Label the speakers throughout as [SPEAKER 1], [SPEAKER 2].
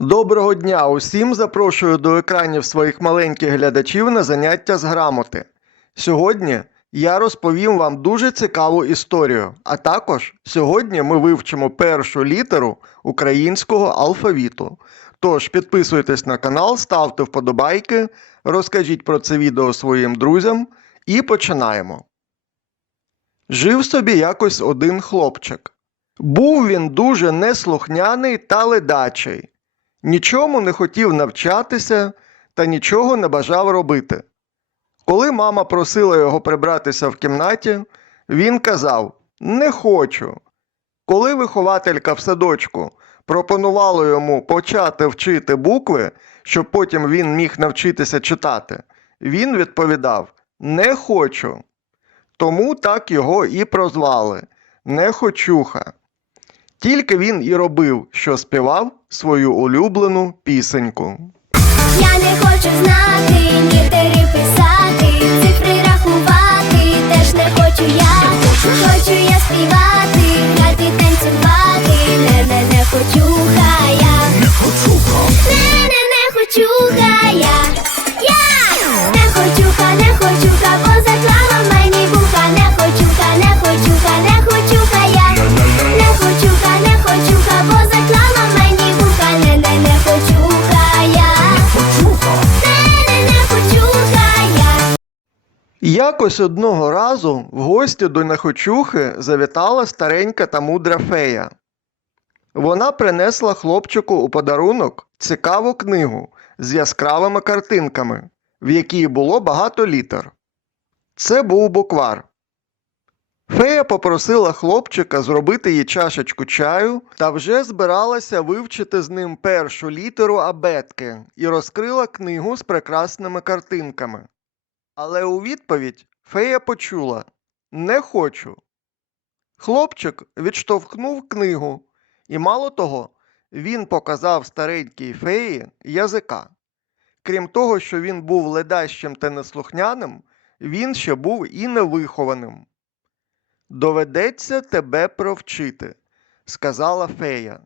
[SPEAKER 1] Доброго дня усім! Запрошую до екранів своїх маленьких глядачів на заняття з грамоти. Сьогодні я розповім вам дуже цікаву історію, а також сьогодні ми вивчимо першу літеру українського алфавіту. Тож підписуйтесь на канал, ставте вподобайки, розкажіть про це відео своїм друзям і починаємо. Жив собі якось один хлопчик. Був він дуже неслухняний та ледачий нічому не хотів навчатися та нічого не бажав робити. Коли мама просила його прибратися в кімнаті, він казав Не хочу. Коли вихователька в садочку пропонувала йому почати вчити букви, щоб потім він міг навчитися читати, він відповідав Не хочу. Тому так його і прозвали Нехочуха. Тільки він і робив, що співав свою улюблену пісеньку.
[SPEAKER 2] Я не хочу знати, літери писати, цифри рахувати, теж не хочу я. Хочу я співати, грати, танцювати, не не не хочу
[SPEAKER 1] Якось одного разу в гості до нехочухи завітала старенька та мудра фея. Вона принесла хлопчику у подарунок цікаву книгу з яскравими картинками, в якій було багато літер. Це був буквар. Фея попросила хлопчика зробити їй чашечку чаю та вже збиралася вивчити з ним першу літеру абетки і розкрила книгу з прекрасними картинками. Але у відповідь фея почула Не хочу. Хлопчик відштовхнув книгу, і мало того, він показав старенькій феї язика. Крім того, що він був ледащим та неслухняним, він ще був і невихованим. Доведеться тебе провчити, сказала фея.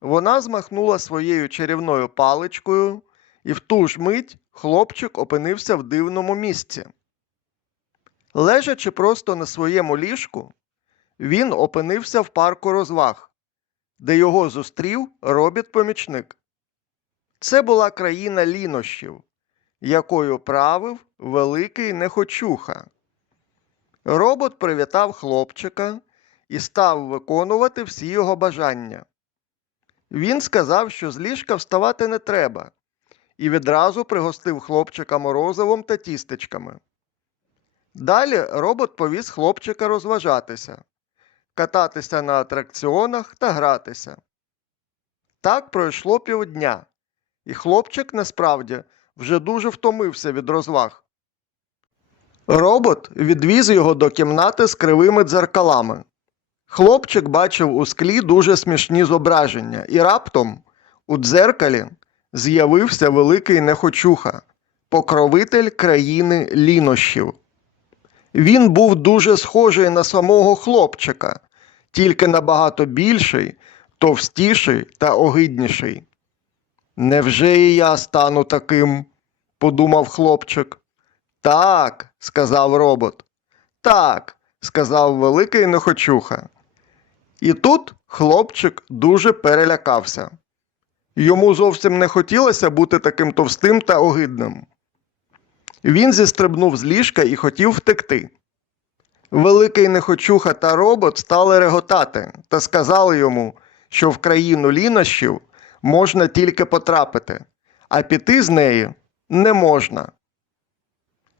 [SPEAKER 1] Вона змахнула своєю чарівною паличкою, і в ту ж мить хлопчик опинився в дивному місці. Лежачи просто на своєму ліжку, він опинився в парку розваг, де його зустрів робіт-помічник. Це була країна лінощів, якою правив великий нехочуха. Робот привітав хлопчика і став виконувати всі його бажання. Він сказав, що з ліжка вставати не треба, і відразу пригостив хлопчика морозивом та тістечками. Далі робот повіз хлопчика розважатися, кататися на атракціонах та гратися. Так пройшло півдня, і хлопчик насправді вже дуже втомився від розваг. Робот відвіз його до кімнати з кривими дзеркалами. Хлопчик бачив у склі дуже смішні зображення, і раптом у дзеркалі з'явився великий нехочуха, покровитель країни лінощів. Він був дуже схожий на самого хлопчика, тільки набагато більший, товстіший та огидніший. Невже і я стану таким? подумав хлопчик. Так, сказав робот. Так, сказав великий нехочуха. І тут хлопчик дуже перелякався. Йому зовсім не хотілося бути таким товстим та огидним. Він зістрибнув з ліжка і хотів втекти. Великий нехочуха та робот стали реготати та сказали йому, що в країну лінощів можна тільки потрапити, а піти з неї не можна.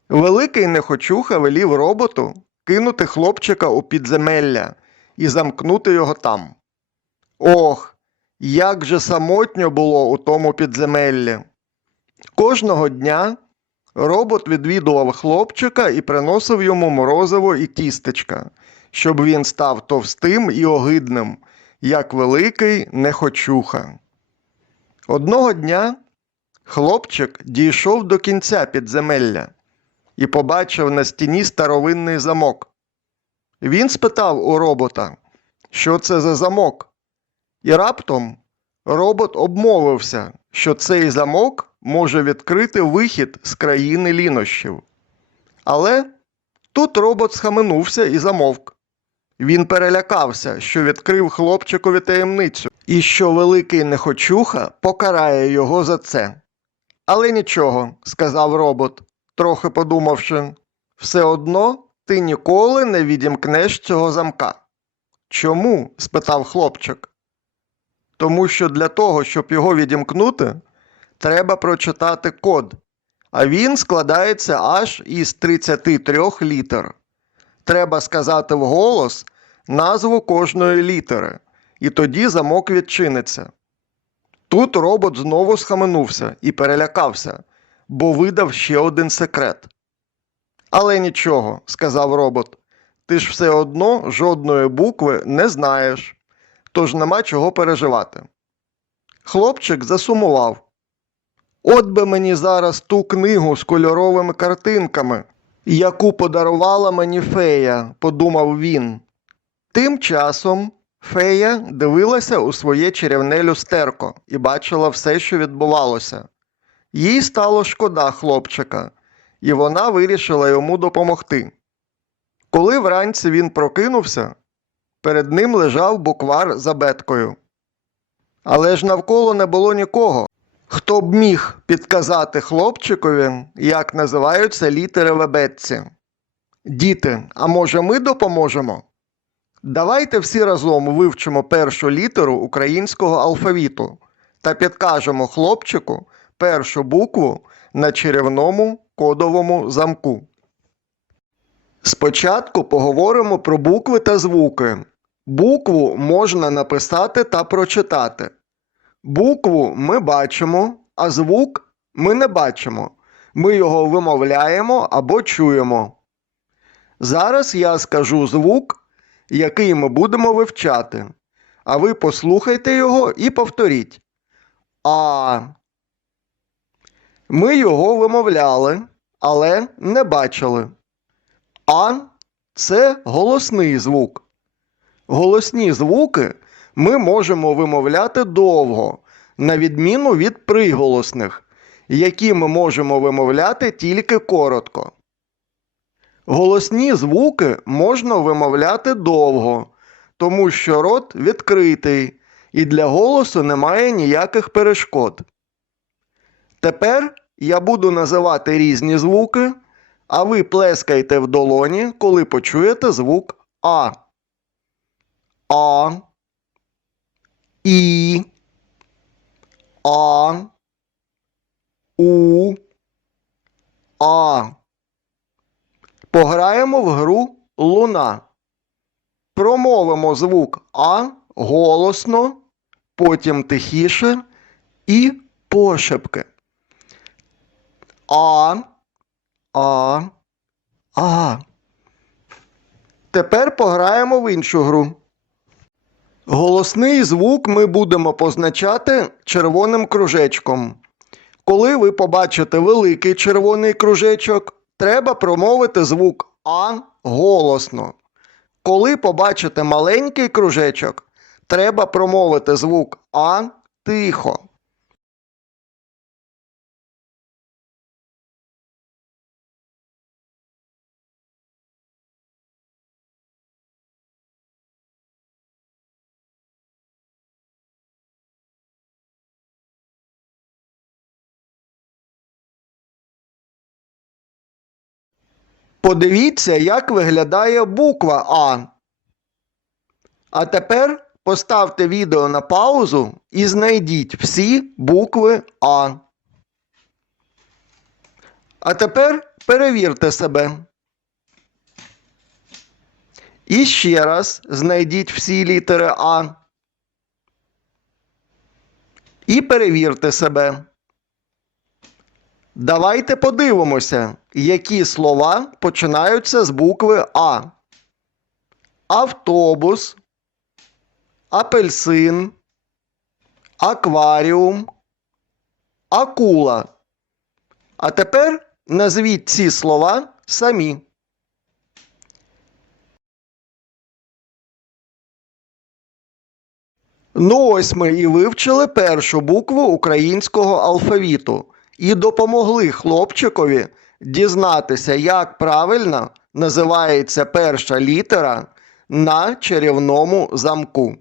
[SPEAKER 1] Великий нехочуха велів роботу кинути хлопчика у підземелля і замкнути його там. Ох, як же самотньо було у тому підземеллі. Кожного дня робот відвідував хлопчика і приносив йому морозиво і тістечка, щоб він став товстим і огидним, як великий нехочуха. Одного дня хлопчик дійшов до кінця підземелля і побачив на стіні старовинний замок. Він спитав у робота, що це за замок, і раптом робот обмовився, що цей замок може відкрити вихід з країни лінощів. Але тут робот схаменувся і замовк. Він перелякався, що відкрив хлопчикові таємницю, і що великий нехочуха покарає його за це. Але нічого, сказав робот, трохи подумавши, все одно ти ніколи не відімкнеш цього замка. Чому? спитав хлопчик. Тому що для того, щоб його відімкнути, треба прочитати код, а він складається аж із 33 літер. Треба сказати вголос назву кожної літери, і тоді замок відчиниться. Тут робот знову схаменувся і перелякався, бо видав ще один секрет. Але нічого, сказав робот, ти ж все одно жодної букви не знаєш, тож нема чого переживати. Хлопчик засумував. От би мені зараз ту книгу з кольоровими картинками, яку подарувала мені фея, подумав він. Тим часом фея дивилася у своє чарівне люстерко і бачила все, що відбувалося. Їй стало шкода хлопчика, і вона вирішила йому допомогти. Коли вранці він прокинувся, перед ним лежав буквар за беткою. Але ж навколо не було нікого, хто б міг підказати хлопчикові, як називаються літери в абетці. Діти, а може ми допоможемо? Давайте всі разом вивчимо першу літеру українського алфавіту та підкажемо хлопчику першу букву на чарівному кодовому замку. Спочатку поговоримо про букви та звуки. Букву можна написати та прочитати. Букву ми бачимо, а звук ми не бачимо. Ми його вимовляємо або чуємо. Зараз я скажу звук, який ми будемо вивчати. А ви послухайте його і повторіть. А. Ми його вимовляли, але не бачили. А це голосний звук. Голосні звуки ми можемо вимовляти довго, на відміну від приголосних, які ми можемо вимовляти тільки коротко. Голосні звуки можна вимовляти довго, тому що рот відкритий і для голосу немає ніяких перешкод. Тепер я буду називати різні звуки, а ви плескайте в долоні, коли почуєте звук А. А. І. А. У. А. Пограємо в гру луна. Промовимо звук А голосно, потім тихіше і пошепки. А. А. А. Тепер пограємо в іншу гру. Голосний звук ми будемо позначати червоним кружечком. Коли ви побачите великий червоний кружечок, треба промовити звук А голосно. Коли побачите маленький кружечок, треба промовити звук А тихо. Подивіться, як виглядає буква А. А тепер поставте відео на паузу і знайдіть всі букви А. А тепер перевірте себе. І ще раз знайдіть всі літери А. І перевірте себе. Давайте подивимося, які слова починаються з букви А. Автобус, апельсин, акваріум, акула. А тепер назвіть ці слова самі. Ну ось ми і вивчили першу букву українського алфавіту і допомогли хлопчикові дізнатися, як правильно називається перша літера на чарівному замку.